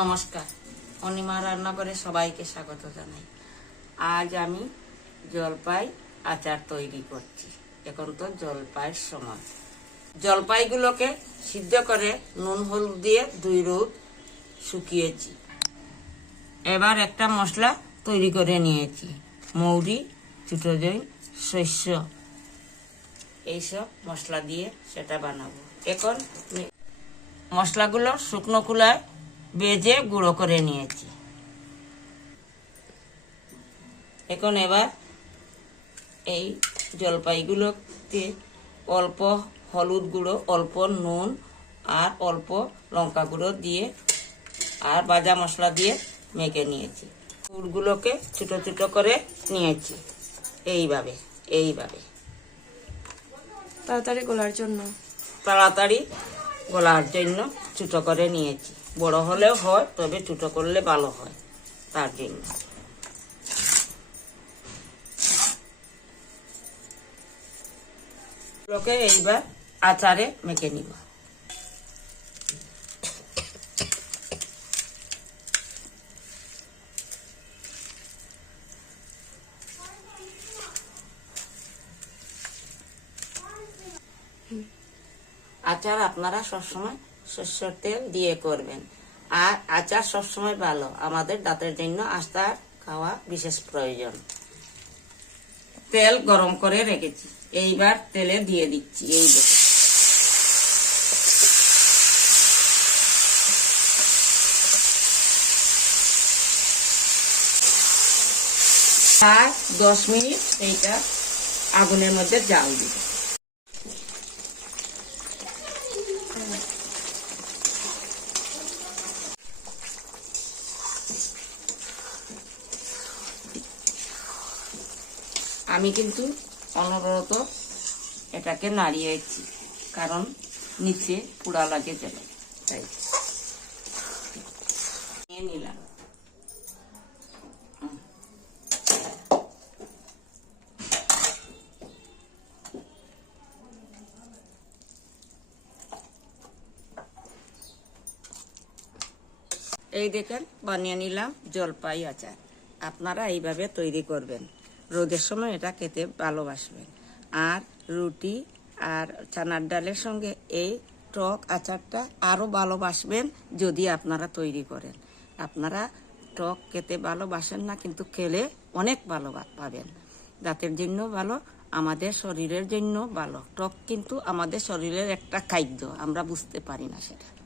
নমস্কার। অনিমা রান্নাঘরে সবাইকে স্বাগত জানাই। আজ আমি জলপাই আচার তৈরি করছি। এখন তো জলপাইয়ের সময়। জলপাইগুলোকে সিদ্ধ করে নুন হলুদ দিয়ে দুই রোদ শুকিয়েছি। এবার একটা মশলা তৈরি করে নিয়েছি। মৌরি ছোটো দই শস্য। এইসব মশলা দিয়ে সেটা বানাবো। এখন মশলাগুলো শুকনো কুলায় বেজে গুঁড়ো করে নিয়েছি। এখন এবার এই জলপাইগুলোতে অল্প হলুদ গুঁড়ো অল্প নুন আর অল্প লঙ্কা গুঁড়ো দিয়ে আর ভাজা মশলা দিয়ে মেখে নিয়েছি। গুড়গুলোকে ছোটো ছোটো করে নিয়েছি। এইভাবে এইভাবে। তাড়াতাড়ি গোলার জন্য। তাড়াতাড়ি গলার জন্য ছোটো করে নিয়েছি। বড় হলেও হয়, তবে ছোটো করলে ভালো হয় তার জন্য। এইবার আচারে মেখে নিব। আচার আপনারা সবসময় শস্যর তেল দিয়ে করবেন। আর আচার সবসময় ভালো, আমাদের দাঁতের জন্য আস্তা খাওয়া বিশেষ প্রয়োজন। তেল গরম করে রেখেছি, এইবার তেলে দিয়ে দিচ্ছি, এই আর দশ মিনিট এইটা আগুনের মধ্যে জাল দিব। আমি কিন্তু অনবরত এটাকে নাড়িয়েছি কারণ নিচে পোড়া লাগে যাবে তাই। এই দেখেন, বানিয়ে নিলাম জলপাই আচার। আপনারা এইভাবে তৈরি করবেন। রোদের সময় এটা খেতে ভালোবাসবেন। আর রুটি আর চানার ডালের সঙ্গে এই টক আচারটা আরও ভালোবাসবেন যদি আপনারা তৈরি করেন। আপনারা টক খেতে ভালোবাসেন না, কিন্তু খেলে অনেক ভালো পাবেন। দাঁতের জন্য ভালো, আমাদের শরীরের জন্য ভালো। টক কিন্তু আমাদের শরীরের একটা খাদ্য, আমরা বুঝতে পারি না সেটা।